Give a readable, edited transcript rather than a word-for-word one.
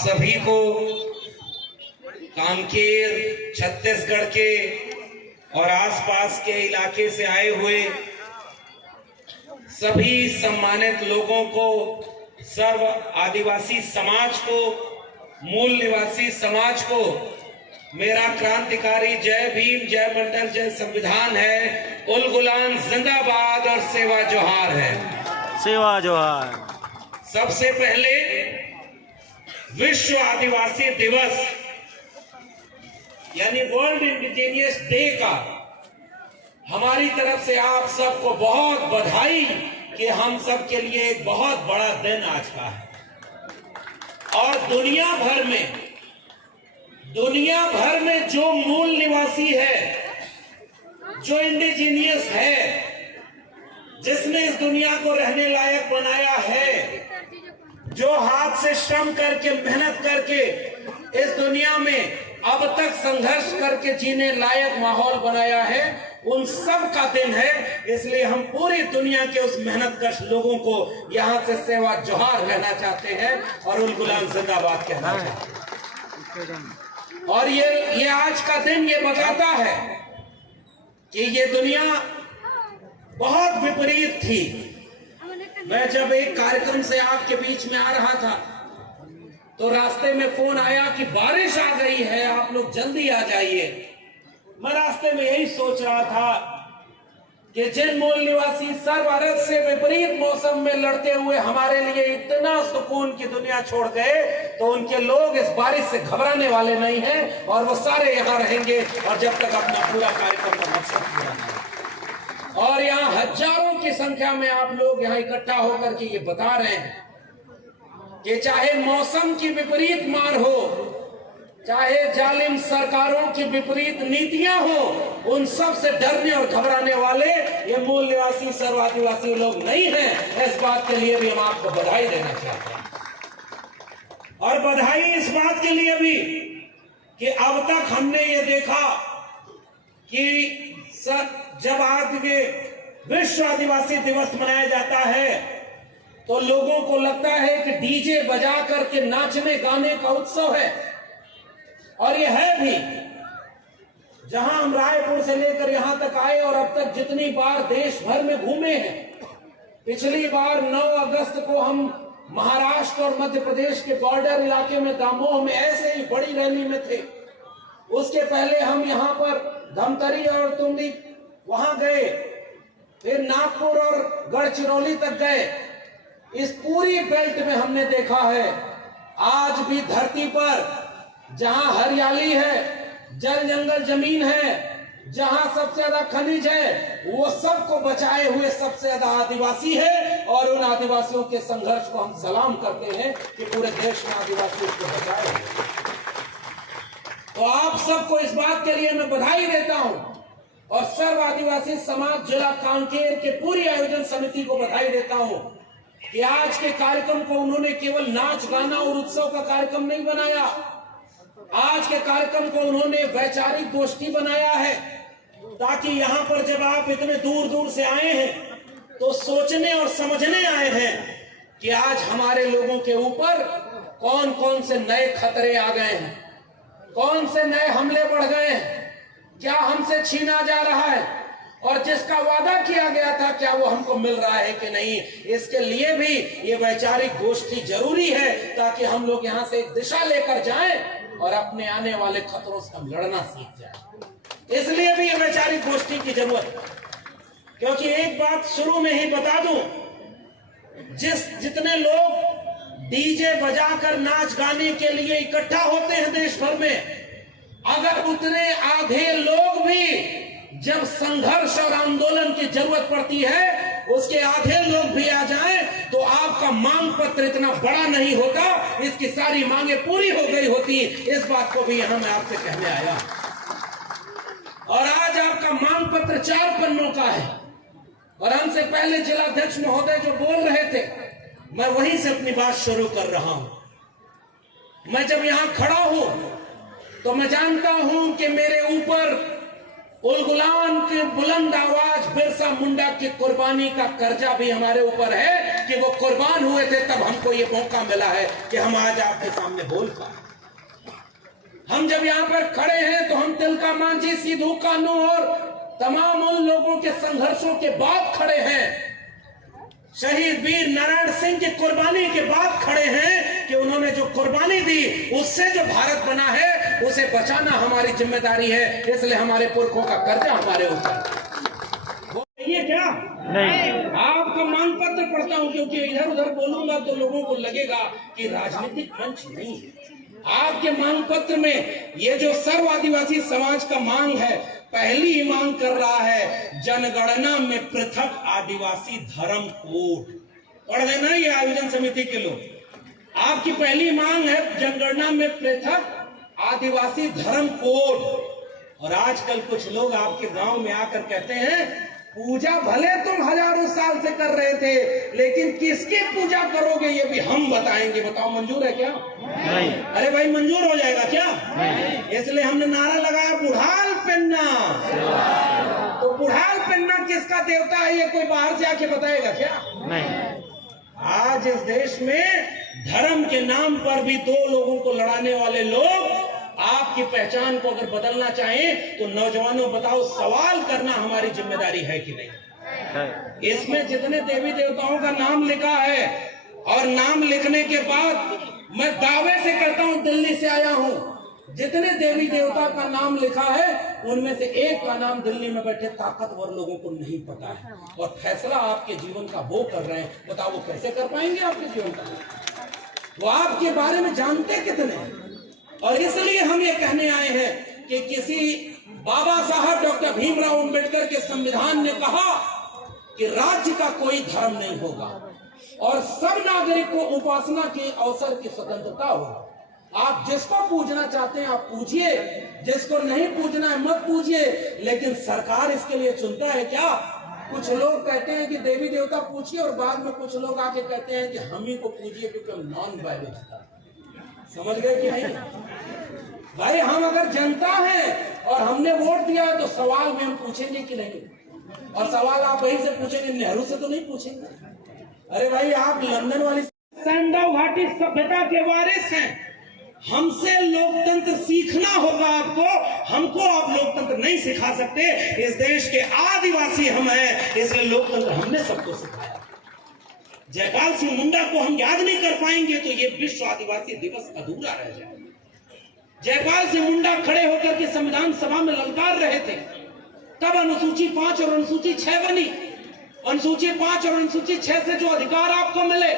सभी को कांकेर, छत्तीसगढ़ के और आसपास के इलाके से आए हुए सभी सम्मानित लोगों को, सर्व आदिवासी समाज को, मूल निवासी समाज को मेरा क्रांतिकारी जय भीम, जय मंडल, जय संविधान है, उल गुलाम जिंदाबाद और सेवा जोहार है। सेवा जोहार। सबसे पहले विश्व आदिवासी दिवस यानी वर्ल्ड इंडिजिनियस डे का हमारी तरफ से आप सबको बहुत बधाई कि हम सब के लिए एक बहुत बड़ा दिन आज का है। और दुनिया भर में जो मूल निवासी है, जो इंडिजीनियस है, जिसने इस दुनिया को रहने लायक बनाया है, जो हाथ से श्रम करके, मेहनत करके इस दुनिया में अब तक संघर्ष करके जीने लायक माहौल बनाया है, उन सब का दिन है। इसलिए हम पूरी दुनिया के उस मेहनतकश लोगों को यहाँ से सेवा जोहार कहना चाहते हैं और उल गुलाम जिंदाबाद कहना चाहते हैं। और ये आज का दिन ये बताता है कि ये दुनिया बहुत विपरीत थी। मैं जब एक कार्यक्रम से आपके बीच में आ रहा था तो रास्ते में फोन आया कि बारिश आ गई है, आप लोग जल्दी आ जाइए। मैं रास्ते में यही सोच रहा था कि जिन मूल निवासी सर्वरत से विपरीत मौसम में लड़ते हुए हमारे लिए इतना सुकून की दुनिया छोड़ गए, तो उनके लोग इस बारिश से घबराने वाले नहीं हैं और वो सारे यहाँ रहेंगे और जब तक अपना पूरा कार्यक्रम का मकसद पूरा नहीं। और यहाँ हजारों की संख्या में आप लोग यहाँ इकट्ठा होकर के ये बता रहे हैं कि चाहे मौसम की विपरीत मार हो, चाहे जालिम सरकारों की विपरीत नीतियां हो, उन सब से डरने और घबराने वाले ये मूल निवासी सर्व आदिवासी लोग नहीं हैं। इस बात के लिए भी हम आपको बधाई देना चाहते हैं। और बधाई इस बात के लिए भी कि अब तक हमने ये देखा कि जब आज ये विश्व आदिवासी दिवस मनाया जाता है तो लोगों को लगता है कि डीजे बजा करके नाचने गाने का उत्सव है, और ये है भी। जहां हम रायपुर से लेकर यहां तक आए और अब तक जितनी बार देश भर में घूमे हैं, पिछली बार 9 अगस्त को हम महाराष्ट्र और मध्य प्रदेश के बॉर्डर इलाके में दामोह में ऐसे ही बड़ी रैली में थे। उसके पहले हम यहां पर धमतरी और तुंडी वहां गए, फिर नागपुर और गढ़चिरौली तक गए। इस पूरी बेल्ट में हमने देखा है आज भी धरती पर जहां हरियाली है, जल जंगल जमीन है, जहां सबसे ज्यादा खनिज है, वो सबको बचाए हुए सबसे ज्यादा आदिवासी है। और उन आदिवासियों के संघर्ष को हम सलाम करते हैं कि पूरे देश में आदिवासी उसको बचाए। तो आप सबको इस बात के लिए मैं बधाई देता हूं और सर्व आदिवासी समाज जिला कांकेर के पूरी आयोजन समिति को बधाई देता हूं कि आज के कार्यक्रम को उन्होंने केवल नाच गाना और उत्सव का कार्यक्रम नहीं बनाया। आज के कार्यक्रम को उन्होंने वैचारिक गोष्ठी बनाया है, ताकि यहाँ पर जब आप इतने दूर दूर से आए हैं तो सोचने और समझने आए हैं कि आज हमारे लोगों के ऊपर कौन कौन से नए खतरे आ गए हैं, कौन से नए हमले बढ़ गए हैं, क्या हमसे छीना जा रहा है, और जिसका वादा किया गया था क्या वो हमको मिल रहा है कि नहीं। इसके लिए भी ये वैचारिक गोष्ठी जरूरी है, ताकि हम लोग यहाँ से एक दिशा लेकर जाएं और अपने आने वाले खतरों से हम लड़ना सीख जाएं। इसलिए भी ये वैचारिक गोष्ठी की जरूरत है। क्योंकि एक बात शुरू में ही बता दूं, जितने लोग डीजे बजाकर नाच गाने के लिए इकट्ठा होते हैं देश भर में, अगर उतने आधे लोग भी जब संघर्ष और आंदोलन की जरूरत पड़ती है, उसके आधे लोग भी आ जाएं, तो आपका मांग पत्र इतना बड़ा नहीं होता, इसकी सारी मांगे पूरी हो गई होती। इस बात को भी यहां मैं आपसे कहने आया। और आज आपका मांग पत्र 4 पन्नों का है। और हमसे पहले जिलाध्यक्ष महोदय जो बोल रहे थे, मैं वहीं से अपनी बात शुरू कर रहा हूं। मैं जब यहां खड़ा हूं तो मैं जानता हूं कि मेरे ऊपर उलगुलान की बुलंद आवाज बिरसा मुंडा की कुर्बानी का कर्जा भी हमारे ऊपर है कि वो कुर्बान हुए थे, तब हमको ये मौका मिला है कि हम आज आपके सामने बोल पाए। हम जब यहाँ पर खड़े हैं तो हम तिलका मांझी, सिद्धू कान्हू और तमाम उन लोगों के संघर्षों के बाद खड़े हैं, शहीद वीर नारायण सिंह की कुर्बानी के बाद खड़े हैं कि उन्होंने जो कुर्बानी दी उससे जो भारत बना है उसे बचाना हमारी जिम्मेदारी है। इसलिए हमारे पुरखों का कर्जा हमारे ऊपर। ये क्या नहीं, आपका मांग पत्र पढ़ता हूं, क्योंकि इधर उधर बोलूंगा तो लोगों को लगेगा कि राजनीतिक मंच नहीं है। आपके मांग पत्र में ये जो सर्व आदिवासी समाज का मांग है, पहली ही मांग कर रहा है जनगणना में पृथक आदिवासी धर्म कोड। पढ़ देना ये आयोजन समिति के लोग। आपकी पहली मांग है जनगणना में पृथक आदिवासी धर्म कोड। और आजकल कुछ लोग आपके गांव में आकर कहते हैं पूजा भले तुम हजारों साल से कर रहे थे, लेकिन किसकी पूजा करोगे ये भी हम बताएंगे। बताओ मंजूर है क्या? नहीं। अरे भाई मंजूर हो जाएगा क्या? नहीं। इसलिए हमने नारा लगाया बुढ़ाल पेन्ना। तो बुढ़ाल पेन्ना किसका देवता है ये कोई बाहर से आके बताएगा क्या? नहीं। आज इस देश में धर्म के नाम पर भी दो लोगों को लड़ाने वाले लोग आपकी पहचान को अगर बदलना चाहें तो नौजवानों बताओ, सवाल करना हमारी जिम्मेदारी है कि नहीं? इसमें जितने देवी देवताओं का नाम लिखा है, और नाम लिखने के बाद मैं दावे से कहता हूं दिल्ली से आया हूं, जितने देवी देवता का नाम लिखा है उनमें से एक का नाम दिल्ली में बैठे ताकतवर लोगों को नहीं पता है, और फैसला आपके जीवन का वो कर रहे हैं। बताओ वो कैसे कर पाएंगे आपके जीवन का? वो आपके बारे में जानते कितने हैं? और इसलिए हम ये कहने आए हैं कि किसी बाबा साहब डॉक्टर भीमराव अंबेडकर के संविधान ने कहा कि राज्य का कोई धर्म नहीं होगा और सब नागरिक को उपासना के अवसर की स्वतंत्रता होगी। आप जिसको पूजना चाहते हैं आप पूजिए, जिसको नहीं पूजना है मत पूजिए, लेकिन सरकार इसके लिए चुनता है क्या? कुछ लोग कहते हैं कि देवी देवता पूछिए, और बाद में कुछ लोग आके कहते हैं कि हम ही को पूजिए क्योंकि हम नॉन बायोलॉजिकल। समझ गए कि नहीं? भाई हम अगर जनता हैं और हमने वोट दिया है तो सवाल में हम पूछेंगे कि नहीं? और सवाल आप वहीं से पूछेंगे, नेहरू से तो नहीं पूछेंगे। अरे भाई आप लंदन वाली सैंडो घाटी सभ्यता के वारिस हैं। हमसे लोकतंत्र सीखना होगा आपको, हमको आप लोकतंत्र नहीं सिखा सकते। इस देश के आदिवासी हम हैं, इसलिए लोकतंत्र हमने सबको सिखाया। जयपाल सिंह मुंडा को हम याद नहीं कर पाएंगे तो ये विश्व आदिवासी दिवस अधूरा रह जाएगा। जयपाल सिंह मुंडा खड़े होकर के संविधान सभा में ललकार रहे थे, तब अनुसूची 5 और अनुसूची 6 बनी। अनुसूची 5 और अनुसूची 6 से जो अधिकार आपको मिले,